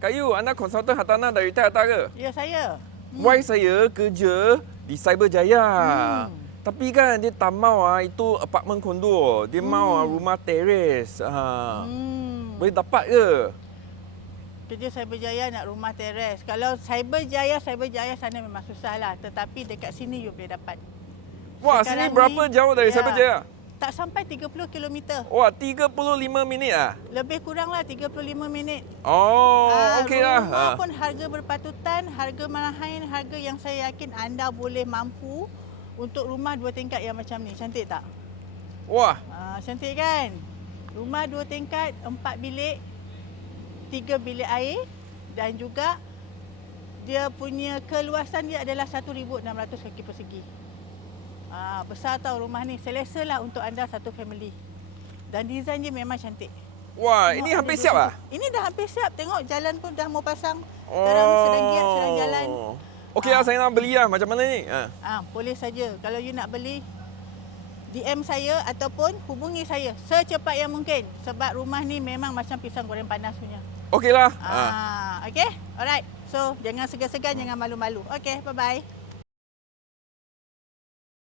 Kak Yu, anda konsultan hartanah dari Tata ke? Ya, saya. Wife saya kerja di Cyberjaya. Tapi kan dia tak mau itu apartmen kondo. Dia mau rumah teres. Boleh dapat ke? Kerja Cyberjaya nak rumah teres. Kalau Cyberjaya sana memang susah lah. Tetapi dekat sini you boleh dapat. Wah, Sekarang sini berapa jauh dari Cyberjaya? Tak sampai 30 km. Wah, 35 minit Lebih kurang lah 35 minit. Oh, okey lah. Rumah pun harga berpatutan, harga marahain, harga yang saya yakin anda boleh mampu untuk rumah 2 tingkat yang macam ni. Cantik tak? Wah. Cantik kan? Rumah 2 tingkat, 4 bilik, 3 bilik air dan juga dia punya keluasan dia adalah 1,600 kaki persegi. Besar tau rumah ni. Selesa lah untuk anda satu family. Dan desain dia memang cantik. Wah, Tengok ini hampir siap lah? Ini dah hampir siap. Tengok jalan pun dah mau pasang. Sekarang sedang giat, sedang jalan. Okey lah, saya nak beli lah. Macam mana ni? Boleh saja. Kalau you nak beli, DM saya ataupun hubungi saya secepat yang mungkin. Sebab rumah ni memang macam pisang goreng panas punya. Okey lah. Okey? Alright. So, jangan segan-segan, jangan malu-malu. Okey, bye-bye.